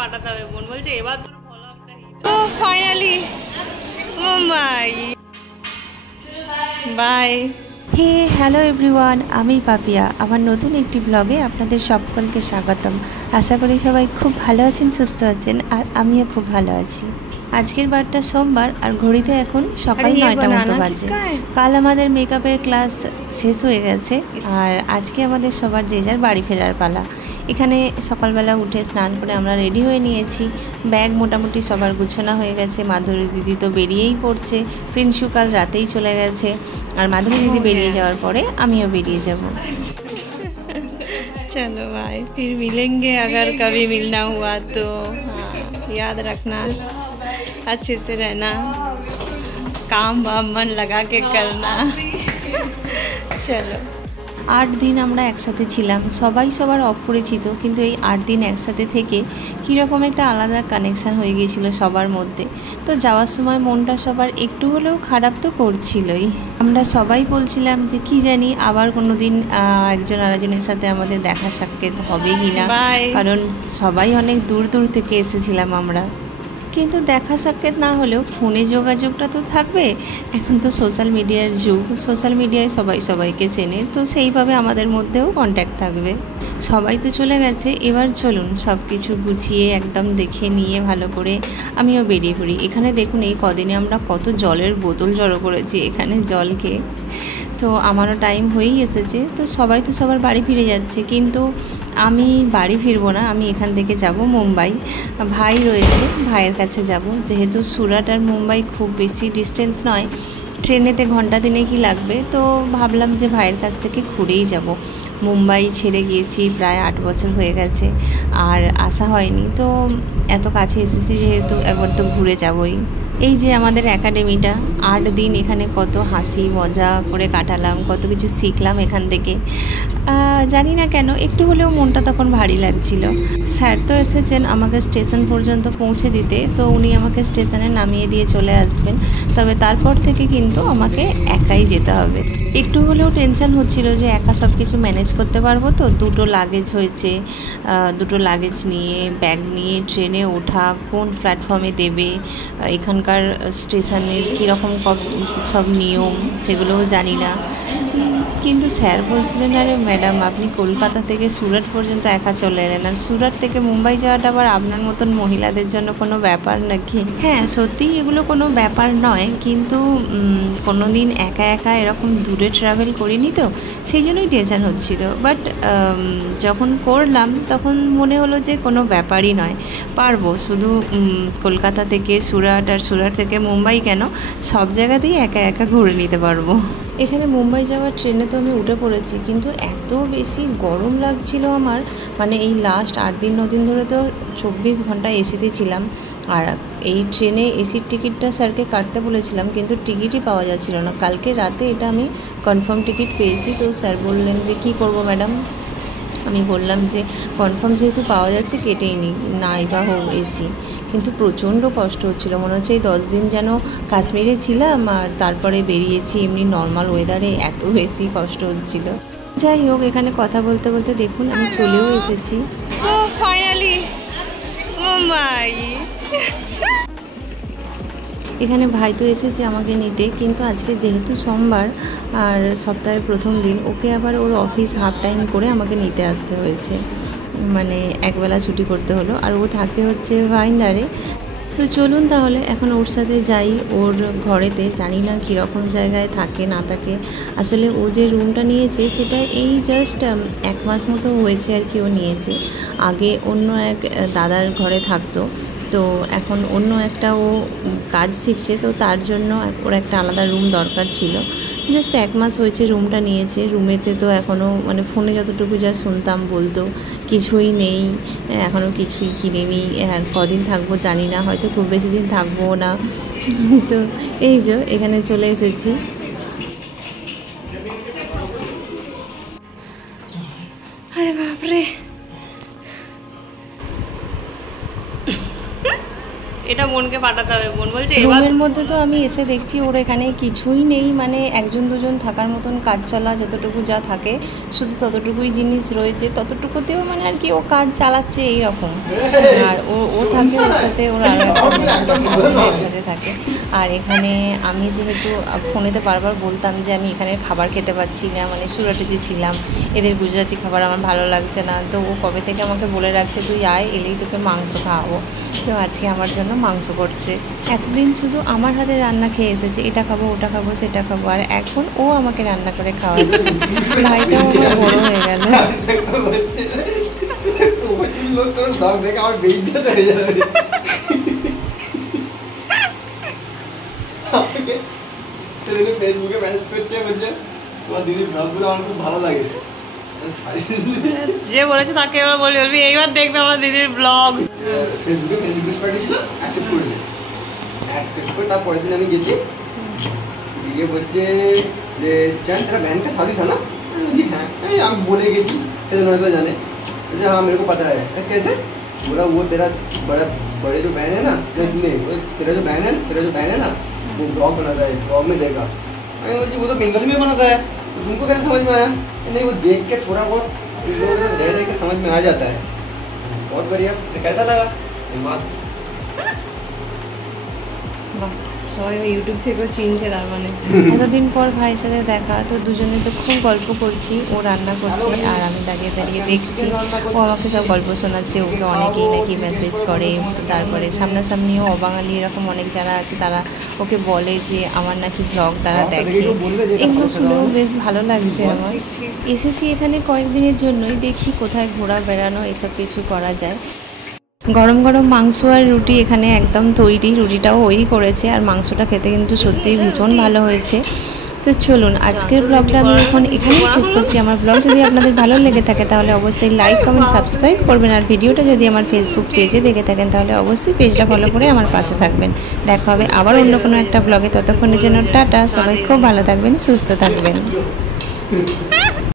পাঠাতে হবে। বোন বলছে এবার তোর ফলোআপটা তো finally Mumbai bye. Hey hello everyone, আমি পাপিয়া। আমার নতুন একটি ব্লগে আপনাদের সকলকে স্বাগতম। আশা করি সবাই খুব ভালো আছেন, সুস্থ আছেন, আর আমিও খুব ভালো আছি। আজকের বারটা সোমবার আর ঘড়িতে এখন সকাল 9টার মতো বাজে। কাল আমাদের মেকআপের ক্লাস শেষ হয়ে গেছে আর আজকে আমাদের সবার যে যার বাড়ি ফেরার পালা। এখানে সকালবেলা উঠে স্নান করে আমরা রেডি হয়ে নিয়েছি। ব্যাগ মোটামুটি সবার গুছানো হয়ে গেছে। মাধুরী দিদি তো বেরিয়েই পড়ছে, প্রিন্সু কাল রাতেই চলে গেছে, আর মাধুরী দিদি বেরিয়ে যাওয়ার পরে আমিও বেরিয়ে যাব। चलो भाई फिर मिलेंगे अगर कभी मिलना हुआ तो। हाँ याद रखना, अच्छे से रहना, काम वाम मन लगा के करना। चलो 8 দিন আমরা একসাথে ছিলাম, সবাই সবার অপরিচিত, কিন্তু এই 8 দিন একসাথে থেকে কীরকম একটা আলাদা কানেকশান হয়ে গিয়েছিল সবার মধ্যে। তো যাওয়ার সময় মনটা সবার একটু হলেও খারাপ তো করছিলই। আমরা সবাই বলছিলাম যে কি জানি আবার কোনো দিন একজন আরেকজনের সাথে আমাদের দেখা সাক্ষাৎ হবে কি না, কারণ সবাই অনেক দূর দূর থেকে এসেছিলাম আমরা। কিন্তু দেখা সাক্ষাৎ না হলেও ফোনে যোগাযোগটা তো থাকবে। এখন তো সোশ্যাল মিডিয়ার যুগ, সোশ্যাল মিডিয়ায় সবাই সবাইকে চেনে, তো সেইভাবে আমাদের মধ্যেও কন্ট্যাক্ট থাকবে। সবাই তো চলে গেছে, এবার চলুন সব কিছু গুছিয়ে একদম দেখে নিয়ে ভালো করে আমিও বেরিয়ে পড়ি। এখানে দেখুন এই কদিনে আমরা কত জলের বোতল জড়ো করেছি এখানে জল খেয়ে। তো আমারও টাইম হয়েই এসেছে, তো সবাই তো সবার বাড়ি ফিরে যাচ্ছে, কিন্তু আমি বাড়ি ফিরবো না। আমি এখান থেকে যাব মুম্বাই। ভাই রয়েছে, ভাইয়ের কাছে যাব। যেহেতু সুরাট আর মুম্বাই খুব বেশি ডিস্টেন্স নয়, ট্রেনেতে ঘন্টা দিনে কি লাগবে, তো ভাবলাম যে ভাইয়ের কাছ থেকে ঘুরেই যাব। মুম্বাই ছেড়ে গিয়েছি প্রায় 8 বছর হয়ে গেছে, আর আসা হয়নি, তো এত কাছে এসেছি যেহেতু একবার তো ঘুরে যাবই। এই যে আমাদের একাডেমিটা, 8 দিন এখানে কত হাসি মজা করে কাটালাম, কত কিছু শিখলাম এখান থেকে। জানি না কেন একটু হলেও মনটা তখন ভারী লাগছিল। স্যার তো এসেছেন আমাকে স্টেশন পর্যন্ত পৌঁছে দিতে, তো উনি আমাকে স্টেশনে নামিয়ে দিয়ে চলে আসবেন। তবে তারপর থেকে কিন্তু আমাকে একাই যেতে হবে। একটু হলেও টেনশন হচ্ছিল যে একা সব কিছু ম্যানেজ করতে পারবো তো। 2টো লাগেজ হয়েছে, 2টো লাগেজ নিয়ে ব্যাগ নিয়ে ট্রেনে ওঠা, কোন প্ল্যাটফর্মে দেবে, এখানকার স্টেশনের কীরকম সব নিয়ম সেগুলোও জানি না। কিন্তু স্যার বলছিলেন আরে ম্যাডাম আপনি কলকাতা থেকে সুরাট পর্যন্ত একা চলে এলেন, আর সুরাট থেকে মুম্বাই যাওয়াটা আবার আপনার মতন মহিলাদের জন্য কোনো ব্যাপার নাকি? হ্যাঁ সত্যিই এগুলো কোনো ব্যাপার নয়, কিন্তু কোনো দিন একা একা এরকম দূরে ট্রাভেল করিনি তো, সেই জন্যই টেনশন হচ্ছিল। বাট যখন করলাম তখন মনে হলো যে কোনো ব্যাপারই নয়, পারবো। শুধু কলকাতা থেকে সুরাট আর সুরাট থেকে মুম্বাই কেন, সব জায়গাতেই একা একা ঘুরে নিতে পারবো। এখানে মুম্বাই যাওয়ার ট্রেনে তো আমি উঠে পড়েছি, কিন্তু এত বেশি গরম লাগছিল আমার, মানে এই লাস্ট 8 দিন 9 দিন ধরে তো 24 ঘন্টা এসিতে ছিলাম। আর এই ট্রেনে এসির টিকিটটা স্যারকে কাটতে বলেছিলাম, কিন্তু টিকিটই পাওয়া যাচ্ছিল না। কালকে রাতে এটা আমি কনফার্ম টিকিট পেয়েছি, তো স্যার বললেন যে কি করব ম্যাডাম। আমি বললাম যে কনফার্ম যেহেতু পাওয়া যাচ্ছে কেটেই নিই, নাই বা হোক এসি। কিন্তু প্রচণ্ড কষ্ট হচ্ছিলো, মনে হচ্ছে এই 10 দিন যেন কাশ্মীরে ছিলাম আর তারপরে বেরিয়েছি এমনি নর্মাল ওয়েদারে, এত বেশি কষ্ট হচ্ছিলো। যাই হোক, এখানে কথা বলতে বলতে দেখুন আমি চলেও এসেছি। So finally Mumbai. এখানে ভাই তো এসেছে আমাকে নিতে, কিন্তু আজকে যেহেতু সোমবার আর সপ্তাহের প্রথম দিন, ওকে আবার ওর অফিস হাফ টাইম করে আমাকে নিতে আসতে হয়েছে, মানে একবেলা ছুটি করতে হলো, আর ও থাকতে হচ্ছে ভাইন্দারে। তো চলুন তাহলে এখন ওর সাথে যাই ওর ঘরেতে। জানি না কীরকম জায়গায় থাকে না থাকে, আসলে ও যে রুমটা নিয়েছে সেটা এই জাস্ট 1 মাস মতো হয়েছে আর কি ও নিয়েছে। আগে অন্য এক দাদার ঘরে থাকতো, তো এখন অন্য একটা ও কাজ শিখছে, তো তার জন্য ওর একটা আলাদা রুম দরকার ছিল। জাস্ট 1 মাস হয়েছে রুমটা নিয়েছে। রুমেতে তো এখনও মানে ফোনে যতটুকু যা শুনতাম বলতো কিছুই নেই, এখনও কিছুই কিনিনি। আর কদিন থাকবো জানি না, হয়তো খুব বেশি দিন থাকবো না। তো এই যে এখানে চলে এসেছি। আরে বাপরে, এটা বোনকে পাঠাতে হবে। বোন বলছে এবার রুমের মধ্যে তো আমি এসে দেখছি ওর এখানে কিছুই নেই, মানে একজন দুজন থাকার মতন কাজ চলা যতটুকু যা থাকে শুধু ততটুকুই জিনিস রয়েছে, ততটুকুতেও মানে আর কি ও কাজ চালাচ্ছে এইরকম। আর ও থাকে ওর সাথে, ওর আর একসাথে থাকে। আর এখানে আমি যেহেতু ফোনেতে বারবার বলতাম যে আমি এখানে খাবার খেতে পাচ্ছি না, মানে সুরাটে যে ছিলাম এদের গুজরাটি খাবার আমার ভালো লাগছে না, তো ও কবে থেকে আমাকে বলে রাখছে তুই আয়, এলেই তোকে মাংস খাওয়াবো। তো আজকে আমার জন্য মাংস করছে। এতদিন শুধু আমার হাতে রান্না খেয়ে এসেছে, এটা খাবো ওটা খাবো সেটা খাবো, আর এখন ও আমাকে রান্না করে খাওয়াচ্ছে। ভাইটাও আমার বড় হয়ে গেল। ফেসবুকে মেসেজ করছে, বলছে তোমার দিদির ব্লগগুলো আমার খুব ভালো লাগে। যে বলেছে তাকে এবার বলবি এইবার দেখবে আমার দিদির ব্লগ। ফেসবুকে ফ্রেন্ড রিকোয়েস্ট পাঠিয়েছিল, অ্যাকসেপ্ট করে দিয়েছে। অ্যাকসেপ্ট করে তারপরের দিন আমি গেছি, গিয়ে বলছে যে चांद तेरा बहन का शादी था ना? जी हाँ, हम बोले गई थी, तो जाने मुझे हाँ मेरे को पता है। कैसे? बोला वो तेरा बड़े जो बहन है ना, नहीं तेरा जो बहन है ना वो ब्लॉग बनाता है, ब्लॉग में देखा। मैं बोलती वो तो बंगाली में बनाता है, तो तुमको कैसे समझ में आया? नहीं वो देख के थोड़ा बहुत लोग रह के समझ में आ जाता है। बहुत बढ़िया, कैसा लगा? मस्त। বাহ, সবাই ইউটিউব থেকেও চিনছে তার মানে। এতদিন পর ভাইয়ের সাথে দেখা, তো দুজনে তো খুব গল্প করছি, ও রান্না করছে আর আমি দাঁড়িয়ে দাঁড়িয়ে দেখছি। ও আমাকে সব গল্প শোনাচ্ছে, ওকে অনেকেই নাকি মেসেজ করে, তারপরে সামনাসামনিও অবাঙালি এরকম অনেক যারা আছে তারা ওকে বলে যে আমার নাকি ব্লগ তারা দেখে। এগুলো শুনেও বেশ ভালো লাগছে আমার। এসেছি এখানে কয়েকদিনের জন্যই, দেখি কোথায় ঘোরা বেড়ানো এসব কিছু করা যায়। গরম গরম মাংস আর রুটি এখানে একদম তৈরি, রুটিটাও ওই করেছে, আর মাংসটা খেতে কিন্তু সত্যিই ভীষণ ভালো হয়েছে। তো চলুন আজকের ব্লগটা আমি এখন এখানেই শেষ করছি। আমার ব্লগ যদি আপনাদের ভালো লেগে থাকে তাহলে অবশ্যই লাইক কমেন্ট সাবস্ক্রাইব করবেন, আর ভিডিওটা যদি আমার ফেসবুক পেজে দেখে থাকেন তাহলে অবশ্যই পেজটা ফলো করে আমার পাশে থাকবেন। দেখা হবে আবার অন্য কোনো একটা ব্লগে, ততক্ষণের জন্য টাটা। সবাই খুব ভালো থাকবেন, সুস্থ থাকবেন।